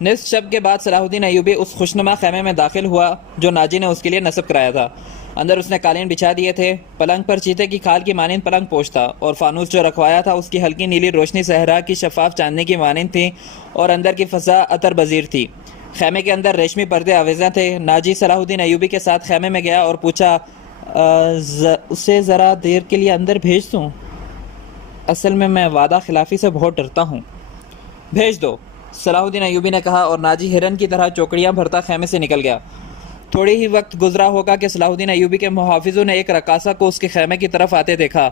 نصف شب کے بعد صلاح الدین ایوبی اس خوشنما خیمے میں داخل ہوا جو ناجی نے اس کے لیے نصب کرایا تھا۔ اندر اس نے قالین بچھا دیے تھے، پلنگ پر چیتے کی کھال کی مانند پلنگ پوش تھا، اور فانوس جو رکھوایا تھا اس کی ہلکی نیلی روشنی صحرا کی شفاف چاندنی کی مانند تھی، اور اندر کی فضا عطر بزیر تھی۔ خیمے کے اندر ریشمی پردے آویزاں تھے۔ ناجی صلاح الدین ایوبی کے ساتھ خیمے میں گیا اور پوچھا، اسے ذرا دیر کے لیے اندر بھیج دوں؟ اصل میں وعدہ خلافی سے بہت ڈرتا ہوں۔ بھیج دو، صلاح الدین ایوبی نے کہا، اور ناجی ہرن کی طرح چوکڑیاں بھرتا خیمے سے نکل گیا۔ تھوڑی ہی وقت گزرا ہوگا کہ صلاح الدین ایوبی کے محافظوں نے ایک رقاصہ کو اس کے خیمے کی طرف آتے دیکھا۔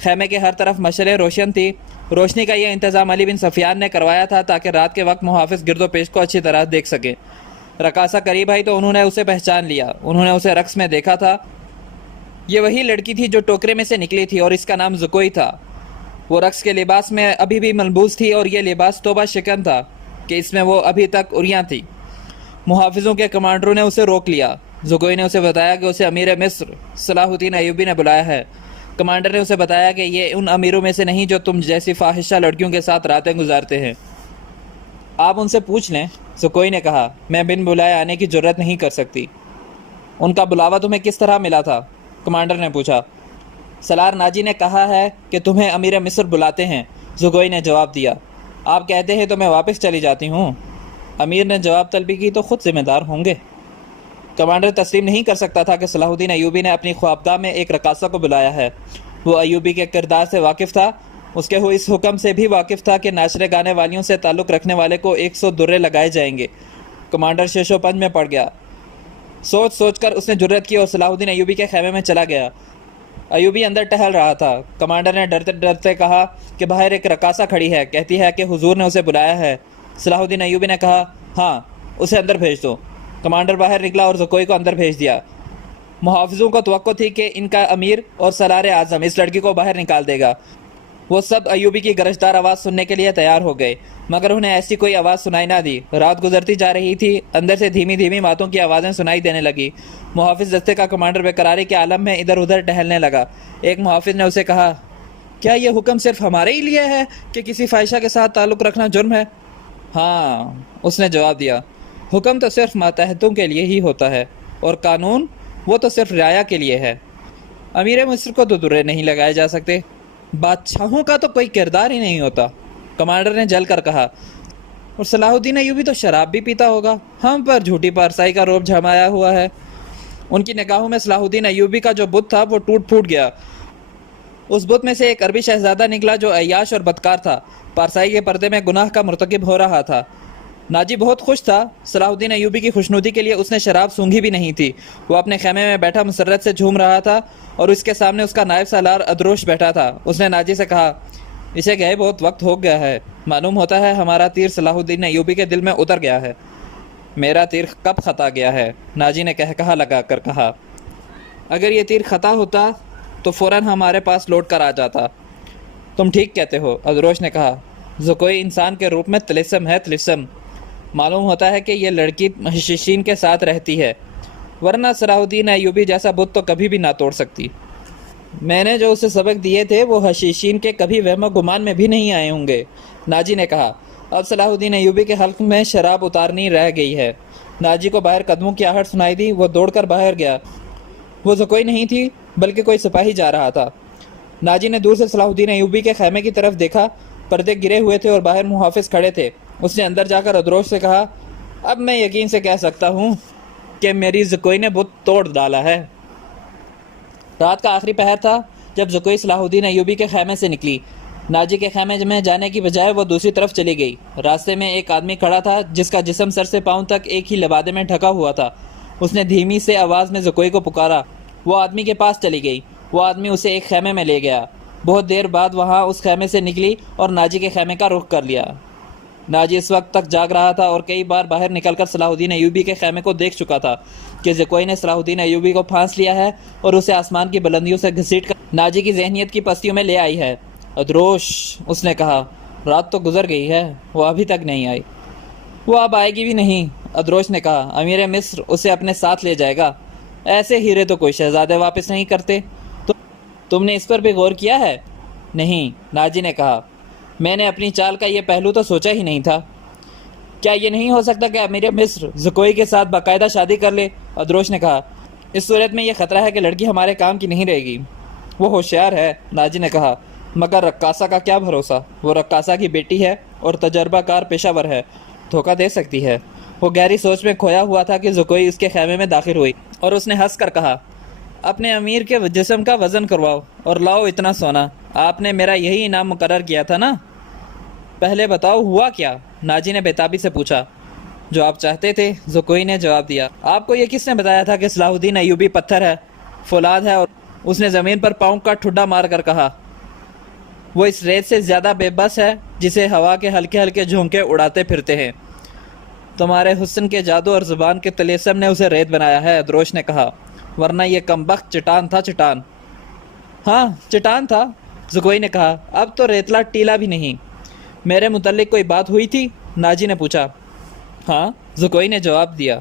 خیمے کے ہر طرف مشعلیں روشن تھی۔ روشنی کا یہ انتظام علی بن سفیان نے کروایا تھا تاکہ رات کے وقت محافظ گرد و پیش کو اچھی طرح دیکھ سکے۔ رقاصہ قریب آئی تو انہوں نے اسے پہچان لیا۔ انہوں نے اسے رقص میں دیکھا تھا۔ یہ وہی لڑکی تھی جو ٹوکرے میں سے نکلی تھی، اور اس کا نام زکوئی تھا۔ وہ رقص کے لباس میں ابھی بھی ملبوس تھی، اور یہ لباس توبہ شکن تھا کہ اس میں وہ ابھی تک عریاں تھی۔ محافظوں کے کمانڈروں نے اسے روک لیا۔ زکوئی نے اسے بتایا کہ اسے امیر مصر صلاح الدین ایوبی نے بلایا ہے۔ کمانڈر نے اسے بتایا کہ یہ ان امیروں میں سے نہیں جو تم جیسی فاحشہ لڑکیوں کے ساتھ راتیں گزارتے ہیں۔ آپ ان سے پوچھ لیں، زکوئی نے کہا۔ میں بن بلائے آنے کی جرت نہیں کر سکتی۔ ان کا بلاوا تمہیں کس طرح ملا تھا؟ کمانڈر نے پوچھا۔ سالار ناجی نے کہا ہے کہ تمہیں امیر مصر بلاتے ہیں، زکوئی نے جواب دیا۔ آپ کہتے ہیں تو میں واپس چلی جاتی ہوں۔ امیر نے جواب طلبی کی تو خود ذمہ دار ہوں گے۔ کمانڈر تسلیم نہیں کر سکتا تھا کہ صلاح الدین ایوبی نے اپنی خوابگاہ میں ایک رقاصہ کو بلایا ہے۔ وہ ایوبی کے کردار سے واقف تھا۔ اس کے اس حکم سے بھی واقف تھا کہ ناشرے گانے والیوں سے تعلق رکھنے والے کو 100 درے لگائے جائیں گے۔ کمانڈر شش و پنج میں پڑ گیا۔ سوچ سوچ کر اس نے جرت کی اور صلاح الدین ایوبی کے خیمے میں چلا گیا۔ ایوبی اندر ٹہل رہا تھا۔ کمانڈر نے ڈرتے ڈرتے کہا کہ باہر ایک رقاصہ کھڑی ہے، کہتی ہے کہ حضور نے اسے بلایا ہے۔ صلاح الدین ایوبی نے کہا، ہاں، اسے اندر بھیج دو۔ کمانڈر باہر نکلا اور زکوئی کو اندر بھیج دیا۔ محافظوں کو توقع تھی کہ ان کا امیر اور سالار اعظم اس لڑکی کو باہر نکال دے گا۔ وہ سب ایوبی کی گرجدار آواز سننے کے لیے تیار ہو گئے، مگر انہیں ایسی کوئی آواز سنائی نہ دی۔ رات گزرتی جا رہی تھی۔ اندر سے دھیمی دھیمی باتوں کی آوازیں سنائی دینے لگی۔ محافظ دستے کا کمانڈر بے قراری کے عالم میں ادھر ادھر ٹہلنے لگا۔ ایک محافظ نے اسے کہا، کیا یہ حکم صرف ہمارے ہی لیے ہے کہ کسی فاحشہ کے ساتھ تعلق رکھنا جرم ہے؟ ہاں، اس نے جواب دیا، حکم تو صرف ماتحتوں کے لیے ہی ہوتا ہے، اور قانون وہ تو صرف رعایا کے لیے ہے۔ امیر مصر کو تو درے نہیں لگائے جا سکتے۔ بادشاہوں کا تو کوئی کردار ہی نہیں ہوتا، کمانڈر نے جل کر کہا۔ اور صلاح الدین ایوبی تو شراب بھی پیتا ہوگا، ہم پر جھوٹی پارسائی کا روب جمایا ہوا ہے۔ ان کی نگاہوں میں صلاح الدین ایوبی کا جو بت تھا وہ ٹوٹ پھوٹ گیا۔ اس بت میں سے ایک عربی شہزادہ نکلا جو عیاش اور بدکار تھا، پارسائی کے پردے میں گناہ کا مرتکب ہو رہا تھا۔ ناجی بہت خوش تھا۔ صلاح الدین ایوبی کی خوشنودی کے لیے اس نے شراب سونگھی بھی نہیں تھی۔ وہ اپنے خیمے میں بیٹھا مسرت سے جھوم رہا تھا، اور اس کے سامنے اس کا نائب سالار ادروش بیٹھا تھا۔ اس نے ناجی سے کہا، اسے گئے بہت وقت ہو گیا ہے، معلوم ہوتا ہے ہمارا تیر صلاح الدین ایوبی کے دل میں اتر گیا ہے۔ میرا تیر کب خطا گیا ہے؟ ناجی نے کہا لگا کر کہا، اگر یہ تیر خطا ہوتا تو فوراً ہمارے پاس لوٹ کر آ جاتا۔ تم ٹھیک کہتے ہو، ادروش نے کہا۔ زکوئی انسان کے روپ میں طلسم ہے، طلسم۔ معلوم ہوتا ہے کہ یہ لڑکی حشیشین کے ساتھ رہتی ہے، ورنہ صلاح الدین ایوبی جیسا بت تو کبھی بھی نہ توڑ سکتی۔ میں نے جو اسے سبق دیے تھے وہ حشیشین کے کبھی وہم و گمان میں بھی نہیں آئے ہوں گے، ناجی نے کہا۔ اب صلاح الدین ایوبی کے حلق میں شراب اتارنی رہ گئی ہے۔ ناجی کو باہر قدموں کی آہٹ سنائی دی۔ وہ دوڑ کر باہر گیا۔ وہ زکوئی نہیں تھی بلکہ کوئی سپاہی جا رہا تھا۔ ناجی نے دور سے صلاح الدین ایوبی کے خیمے کی طرف دیکھا۔ پردے گرے ہوئے تھے اور باہر محافظ کھڑے تھے۔ اس نے اندر جا کر ادروش سے کہا، اب میں یقین سے کہہ سکتا ہوں کہ میری زکوئی نے بت توڑ ڈالا ہے۔ رات کا آخری پہر تھا جب زکوئی صلاح الدین ایوبی کے خیمے سے نکلی۔ ناجی کے خیمے میں جانے کی بجائے وہ دوسری طرف چلی گئی۔ راستے میں ایک آدمی کھڑا تھا جس کا جسم سر سے پاؤں تک ایک ہی لبادے میں ڈھکا ہوا تھا۔ اس نے دھیمی سے آواز میں زکوئی کو پکارا۔ وہ آدمی کے پاس چلی گئی۔ وہ آدمی اسے ایک خیمے میں لے گیا۔ بہت دیر بعد وہاں اس خیمے سے نکلی اور ناجی کے خیمے کا رخ کر لیا۔ ناجی اس وقت تک جاگ رہا تھا اور کئی بار باہر نکل کر صلاح الدین ایوبی کے خیمے کو دیکھ چکا تھا کہ زکوئی نے صلاح الدین ایوبی کو پھانس لیا ہے اور اسے آسمان کی بلندیوں سے گھسیٹ کر ناجی کی ذہنیت کی پستیوں میں لے آئی ہے۔ ادروش، اس نے کہا، رات تو گزر گئی ہے، وہ ابھی تک نہیں آئی۔ وہ اب آئے گی بھی نہیں، ادروش نے کہا۔ امیر مصر اسے اپنے ساتھ لے جائے گا۔ ایسے ہیرے تو کوئی شہزادے واپس نہیں کرتے۔ تم نے اس پر بھی غور کیا ہے؟ نہیں، ناجی نے کہا، میں نے اپنی چال کا یہ پہلو تو سوچا ہی نہیں تھا۔ کیا یہ نہیں ہو سکتا کہ امیر مصر زکوئی کے ساتھ باقاعدہ شادی کر لے؟ ادروش نے کہا، اس صورت میں یہ خطرہ ہے کہ لڑکی ہمارے کام کی نہیں رہے گی۔ وہ ہوشیار ہے، ناجی نے کہا، مگر رقاصہ کا کیا بھروسہ؟ وہ رقاصہ کی بیٹی ہے اور تجربہ کار پیشہ ور ہے، دھوکہ دے سکتی ہے۔ وہ گہری سوچ میں کھویا ہوا تھا کہ زکوئی اس کے خیمے میں داخل ہوئی اور اس نے ہنس کر کہا، اپنے امیر کے جسم کا وزن کرواؤ اور لاؤ اتنا سونا۔ آپ نے میرا یہی انعام مقرر کیا تھا نا؟ پہلے بتاؤ ہوا کیا؟ ناجی نے بےتابی سے پوچھا۔ جو آپ چاہتے تھے، زکوئی نے جواب دیا۔ آپ کو یہ کس نے بتایا تھا کہ صلاح الدین ایوبی پتھر ہے، فولاد ہے؟ اور اس نے زمین پر پاؤں کا ٹھڈا مار کر کہا، وہ اس ریت سے زیادہ بے بس ہے جسے ہوا کے ہلکے ہلکے جھونکے اڑاتے پھرتے ہیں۔ تمہارے حسن کے جادو اور زبان کے طلیسم نے اسے ریت بنایا ہے، ادروش نے کہا، ورنہ یہ کمبخت چٹان تھا، چٹان۔ ہاں چٹان تھا، زکوئی نے کہا، اب تو ریتلا ٹیلا بھی نہیں۔ میرے متعلق کوئی بات ہوئی تھی؟ ناجی نے پوچھا۔ ہاں، زکوئی نے جواب دیا۔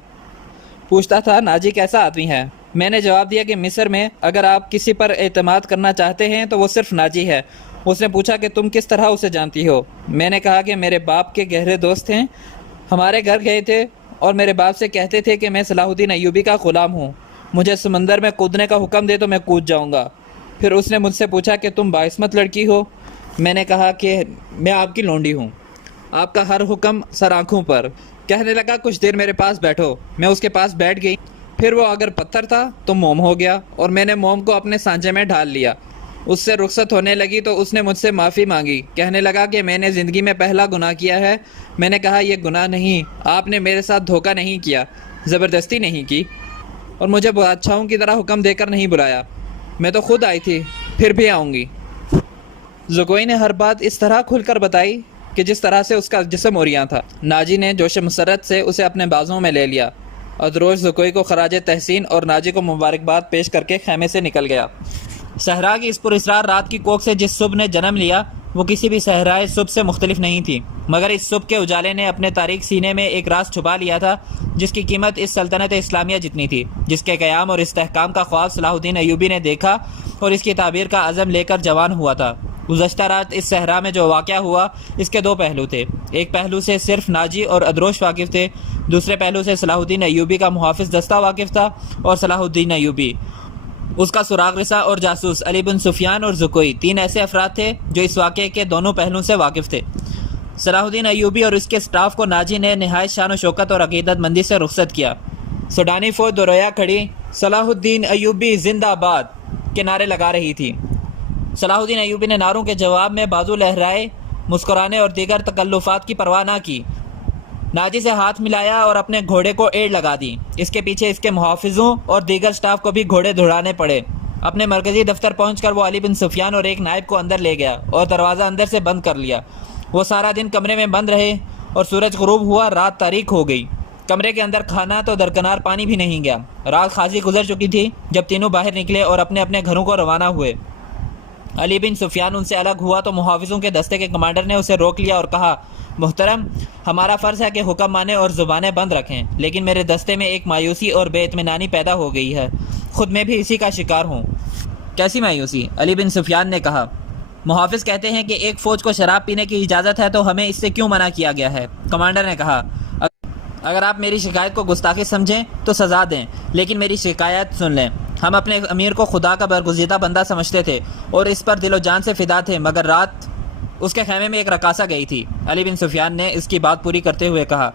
پوچھتا تھا ناجی کیسا آدمی ہے؟ میں نے جواب دیا کہ مصر میں اگر آپ کسی پر اعتماد کرنا چاہتے ہیں تو وہ صرف ناجی ہے۔ اس نے پوچھا کہ تم کس طرح اسے جانتی ہو؟ میں نے کہا کہ میرے باپ کے گہرے دوست ہیں، ہمارے گھر گئے تھے اور میرے باپ سے کہتے تھے کہ میں صلاح الدین ایوبی کا غلام ہوں، مجھے سمندر میں کودنے کا حکم دے تو میں کود جاؤں گا۔ پھر اس نے مجھ سے پوچھا کہ تم باعصمت لڑکی ہو؟ میں نے کہا کہ میں آپ کی لونڈی ہوں، آپ کا ہر حکم سر آنکھوں پر۔ کہنے لگا کچھ دیر میرے پاس بیٹھو۔ میں اس کے پاس بیٹھ گئی، پھر وہ اگر پتھر تھا تو موم ہو گیا اور میں نے موم کو اپنے سانچے میں ڈھال لیا۔ اس سے رخصت ہونے لگی تو اس نے مجھ سے معافی مانگی، کہنے لگا کہ میں نے زندگی میں پہلا گناہ کیا ہے۔ میں نے کہا یہ گناہ نہیں، آپ نے میرے ساتھ دھوکہ نہیں کیا، زبردستی نہیں کی، اور مجھے بادشاہوں کی طرح حکم دے کر نہیں بلایا۔ میں تو خود آئی تھی، پھر بھی آؤں گی۔ زکوئی نے ہر بات اس طرح کھل کر بتائی کہ جس طرح سے اس کا جسم عریاں تھا۔ ناجی نے جوش مسرت سے اسے اپنے بازوں میں لے لیا۔ ادروش زکوئی کو خراج تحسین اور ناجی کو مبارکباد پیش کر کے خیمے سے نکل گیا۔ صحرا کی اس پراسرار رات کی کوکھ سے جس صبح نے جنم لیا وہ کسی بھی صحرائے صبح سے مختلف نہیں تھی، مگر اس صبح کے اجالے نے اپنے تاریک سینے میں ایک راز چھپا لیا تھا جس کی قیمت اس سلطنت اسلامیہ جتنی تھی، جس کے قیام اور استحکام کا خواب صلاح الدین ایوبی نے دیکھا اور اس کی تعبیر کا عزم لے کر جوان ہوا تھا۔ گزشتہ رات اس صحرا میں جو واقعہ ہوا اس کے دو پہلو تھے۔ ایک پہلو سے صرف ناجی اور ادروش واقف تھے، دوسرے پہلو سے صلاح الدین ایوبی کا محافظ دستہ واقف تھا، اور صلاح الدین ایوبی، اس کا سراغ رساں اور جاسوس علی بن سفیان اور زکوئی، تین ایسے افراد تھے جو اس واقعے کے دونوں پہلوؤں سے واقف تھے۔ صلاح الدین ایوبی اور اس کے سٹاف کو ناجی نے نہایت شان و شوکت اور عقیدت مندی سے رخصت کیا۔ سوڈانی فوج دورویا کھڑی صلاح الدین ایوبی زندہ باد کے نعرے لگا رہی تھی۔ صلاح الدین ایوبی نے نعروں کے جواب میں بازو لہرائے، مسکرانے اور دیگر تکلفات کی پرواہ نہ کی، ناجی سے ہاتھ ملایا اور اپنے گھوڑے کو ایڑ لگا دی۔ اس کے پیچھے اس کے محافظوں اور دیگر سٹاف کو بھی گھوڑے دھڑانے پڑے۔ اپنے مرکزی دفتر پہنچ کر وہ علی بن سفیان اور ایک نائب کو اندر لے گیا اور دروازہ اندر سے بند کر لیا۔ وہ سارا دن کمرے میں بند رہے اور سورج غروب ہوا، رات تاریک ہو گئی۔ کمرے کے اندر کھانا تو درکنار پانی بھی نہیں گیا۔ رات خاصی گزر چکی تھی جب تینوں باہر نکلے اور اپنے اپنے گھروں کو روانہ ہوئے۔ علی بن سفیان ان سے الگ ہوا تو محافظوں کے دستے کے کمانڈر نے اسے روک لیا اور کہا، محترم، ہمارا فرض ہے کہ حکم مانیں اور زبانیں بند رکھیں، لیکن میرے دستے میں ایک مایوسی اور بے اطمینانی پیدا ہو گئی ہے، خود میں بھی اسی کا شکار ہوں۔ کیسی مایوسی؟ علی بن سفیان نے کہا۔ محافظ کہتے ہیں کہ ایک فوج کو شراب پینے کی اجازت ہے تو ہمیں اس سے کیوں منع کیا گیا ہے؟ کمانڈر نے کہا، اگر آپ میری شکایت کو گستاخی سمجھیں تو سزا دیں، لیکن میری شکایت سن لیں۔ ہم اپنے امیر کو خدا کا برگزیدہ بندہ سمجھتے تھے اور اس پر دل و جان سے فدا تھے، مگر رات اس کے خیمے میں ایک رقاصہ گئی تھی۔ علی بن سفیان نے اس کی بات پوری کرتے ہوئے کہا،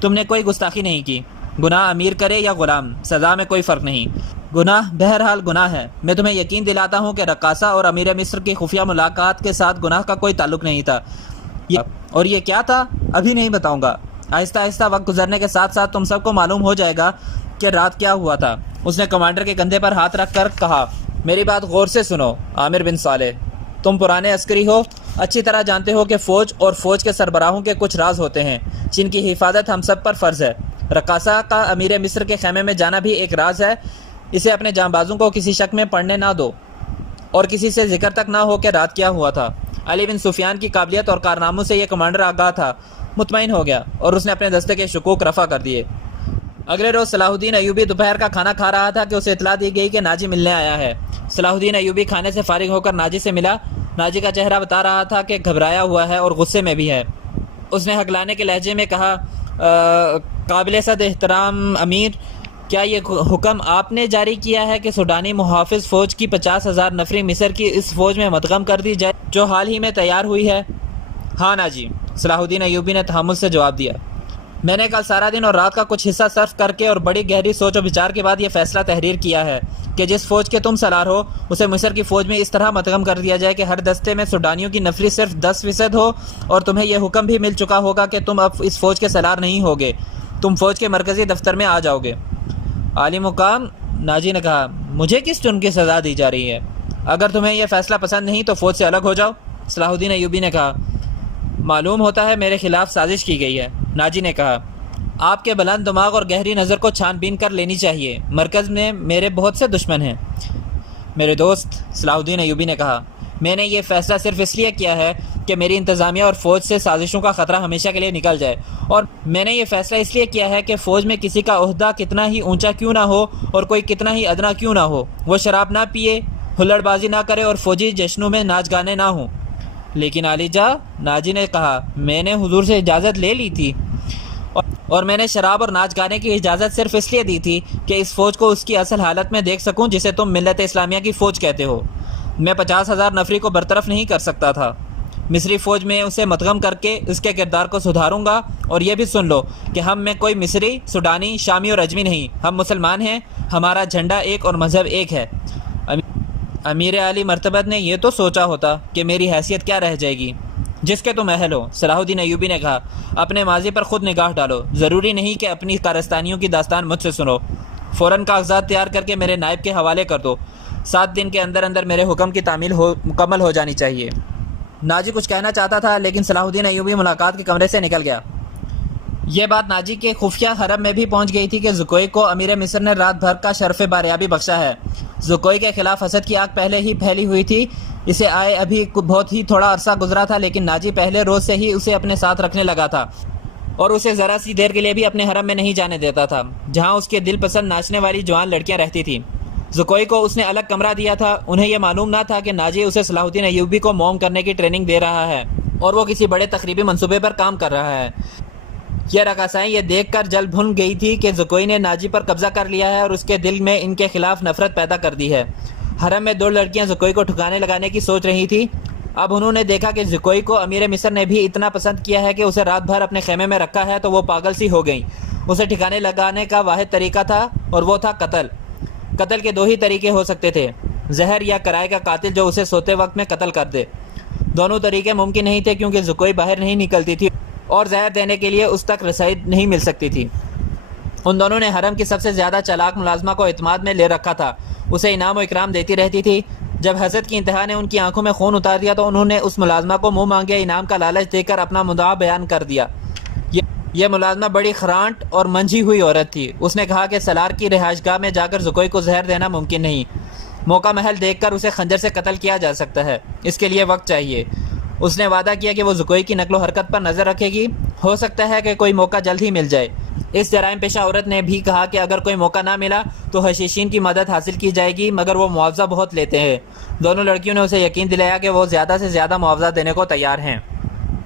تم نے کوئی گستاخی نہیں کی، گناہ امیر کرے یا غلام، سزا میں کوئی فرق نہیں، گناہ بہرحال گناہ ہے۔ میں تمہیں یقین دلاتا ہوں کہ رقاصہ اور امیر مصر کی خفیہ ملاقات کے ساتھ گناہ کا کوئی تعلق نہیں تھا۔ اور یہ کیا تھا؟ ابھی نہیں بتاؤں گا، آہستہ آہستہ وقت گزرنے کے ساتھ ساتھ تم سب کو معلوم ہو جائے گا کہ رات کیا ہوا تھا۔ اس نے کمانڈر کے کندھے پر ہاتھ رکھ کر کہا، میری بات غور سے سنو عامر بن صالح، تم پرانے عسکری ہو، اچھی طرح جانتے ہو کہ فوج اور فوج کے سربراہوں کے کچھ راز ہوتے ہیں جن کی حفاظت ہم سب پر فرض ہے۔ رقاصہ کا امیر مصر کے خیمے میں جانا بھی ایک راز ہے، اسے اپنے جاں بازوں کو کسی شک میں پڑھنے نہ دو اور کسی سے ذکر تک نہ ہو کہ رات کیا ہوا تھا۔ علی بن سفیان کی قابلیت اور کارناموں سے یہ کمانڈر آگاہ تھا، مطمئن ہو گیا اور اس نے اپنے دستے کے شکوک رفع کر دیے۔ اگلے روز صلاح الدین ایوبی دوپہر کا کھانا کھا رہا تھا کہ اسے اطلاع دی گئی کہ ناجی ملنے آیا ہے۔ صلاح الدین ایوبی کھانے سے فارغ ہو کر ناجی سے ملا۔ ناجی کا چہرہ بتا رہا تھا کہ گھبرایا ہوا ہے اور غصے میں بھی ہے۔ اس نے ہکلانے کے لہجے میں کہا، قابل صد احترام امیر، کیا یہ حکم آپ نے جاری کیا ہے کہ سوڈانی محافظ فوج کی 50,000 نفری مصر کی اس فوج میں مدغم کر دی جائے جو حال ہی میں تیار ہوئی ہے؟ ہاں ناجی، صلاح الدین ایوبی نے تحمل سے جواب دیا۔ میں نے کل سارا دن اور رات کا کچھ حصہ صرف کر کے اور بڑی گہری سوچ و بچار کے بعد یہ فیصلہ تحریر کیا ہے کہ جس فوج کے تم سالار ہو اسے مصر کی فوج میں اس طرح مدغم کر دیا جائے کہ ہر دستے میں سوڈانیوں کی نفری صرف 10% ہو، اور تمہیں یہ حکم بھی مل چکا ہوگا کہ تم اب اس فوج کے سالار نہیں ہوگے، تم فوج کے مرکزی دفتر میں آ جاؤ گے۔ عالی مقام، ناجی نے کہا، مجھے کس جرم کی سزا دی جا رہی ہے؟ اگر تمہیں یہ فیصلہ پسند نہیں تو فوج سے الگ ہو جاؤ۔ صلاح الدین ایوبی نے کہا، معلوم ہوتا ہے میرے خلاف سازش کی گئی ہے۔ ناجی نے کہا، آپ کے بلند دماغ اور گہری نظر کو چھان بین کر لینی چاہیے، مرکز میں میرے بہت سے دشمن ہیں۔ میرے دوست، صلاح الدین ایوبی نے کہا، میں نے یہ فیصلہ صرف اس لیے کیا ہے کہ میری انتظامیہ اور فوج سے سازشوں کا خطرہ ہمیشہ کے لیے نکل جائے، اور میں نے یہ فیصلہ اس لیے کیا ہے کہ فوج میں کسی کا عہدہ کتنا ہی اونچا کیوں نہ ہو اور کوئی کتنا ہی ادنا کیوں نہ ہو، وہ شراب نہ پیے، ہلڑ بازی نہ کرے اور فوجی جشنوں میں ناچ گانے نہ ہوں۔ لیکن علی جا، ناجی نے کہا، میں نے حضور سے اجازت لے لی تھی، اور میں نے شراب اور ناچ گانے کی اجازت صرف اس لیے دی تھی کہ اس فوج کو اس کی اصل حالت میں دیکھ سکوں جسے تم ملت اسلامیہ کی فوج کہتے ہو۔ میں 50,000 نفری کو برطرف نہیں کر سکتا تھا۔ مصری فوج میں اسے مدغم کر کے اس کے کردار کو سدھاروں گا، اور یہ بھی سن لو کہ ہم میں کوئی مصری، سوڈانی، شامی اور اجمی نہیں، ہم مسلمان ہیں، ہمارا جھنڈا ایک اور مذہب ایک ہے۔ امیر عالی مرتبت نے یہ تو سوچا ہوتا کہ میری حیثیت کیا رہ جائے گی جس کے تم اہل ہو۔ صلاح الدین ایوبی نے کہا، اپنے ماضی پر خود نگاہ ڈالو، ضروری نہیں کہ اپنی کارستانیوں کی داستان مجھ سے سنو، فوراً کاغذات تیار کر کے میرے نائب کے حوالے کر دو، 7 دن کے اندر اندر میرے حکم کی تعمیل مکمل ہو جانی چاہیے۔ ناجی کچھ کہنا چاہتا تھا لیکن صلاح الدین ایوبی ملاقات کے کمرے سے نکل گیا۔ یہ بات ناجی کے خفیہ حرم میں بھی پہنچ گئی تھی کہ زکوئی کو امیر مصر نے رات بھر کا شرف باریابی بخشا ہے۔ زکوئی کے خلاف حسد کی آگ پہلے ہی پھیلی ہوئی تھی، اسے آئے ابھی بہت ہی تھوڑا عرصہ گزرا تھا، لیکن ناجی پہلے روز سے ہی اسے اپنے ساتھ رکھنے لگا تھا اور اسے ذرا سی دیر کے لیے بھی اپنے حرم میں نہیں جانے دیتا تھا جہاں اس کے دل پسند ناچنے والی جوان لڑکیاں رہتی تھیں۔ زکوئی کو اس نے الگ کمرہ دیا تھا، انہیں یہ معلوم نہ تھا کہ ناجی اسے صلاح الدین ایوبی کو موم کرنے کی ٹریننگ دے رہا ہے اور وہ کسی بڑے تخریبی منصوبے پر کام کر رہا ہے۔ یہ رقاصائیں یہ دیکھ کر جل بھن گئی تھی کہ زکوئی نے ناجی پر قبضہ کر لیا ہے اور اس کے دل میں ان کے خلاف نفرت پیدا کر دی ہے۔ حرم میں 2 لڑکیاں زکوئی کو ٹھکانے لگانے کی سوچ رہی تھی۔ اب انہوں نے دیکھا کہ زکوئی کو امیر مصر نے بھی اتنا پسند کیا ہے کہ اسے رات بھر اپنے خیمے میں رکھا ہے، تو وہ پاگل سی ہو گئیں۔ اسے ٹھکانے لگانے کا واحد طریقہ تھا اور وہ تھا قتل۔ قتل کے 2 ہی طریقے ہو سکتے تھے، زہر یا کرائے کا قاتل جو اسے سوتے وقت میں قتل کر دے۔ دونوں طریقے ممکن نہیں تھے کیونکہ زکوئی باہر نہیں نکلتی تھی اور زہر دینے کے لیے اس تک رسائی نہیں مل سکتی تھی۔ ان دونوں نے حرم کی سب سے زیادہ چالاک ملازمہ کو اعتماد میں لے رکھا تھا، اسے انعام و اکرام دیتی رہتی تھی۔ جب حسد کی انتہا نے ان کی آنکھوں میں خون اتار دیا تو انہوں نے اس ملازمہ کو منہ مانگے انعام کا لالچ دے کر اپنا مدعا بیان کر دیا۔ یہ ملازمہ بڑی خرانٹ اور منجھی ہوئی عورت تھی۔ اس نے کہا کہ سالار کی رہائش گاہ میں جا کر زکوئی کو زہر دینا ممکن نہیں، موقع محل دیکھ کر اسے خنجر سے قتل کیا جا سکتا ہے، اس کے لیے وقت چاہیے۔ اس نے وعدہ کیا کہ وہ زکوئی کی نقل و حرکت پر نظر رکھے گی، ہو سکتا ہے کہ کوئی موقع جلد ہی مل جائے۔ اس جرائم پیشہ عورت نے بھی کہا کہ اگر کوئی موقع نہ ملا تو حشیشین کی مدد حاصل کی جائے گی، مگر وہ معاوضہ بہت لیتے ہیں۔ دونوں لڑکیوں نے اسے یقین دلایا کہ وہ زیادہ سے زیادہ معاوضہ دینے کو تیار ہیں۔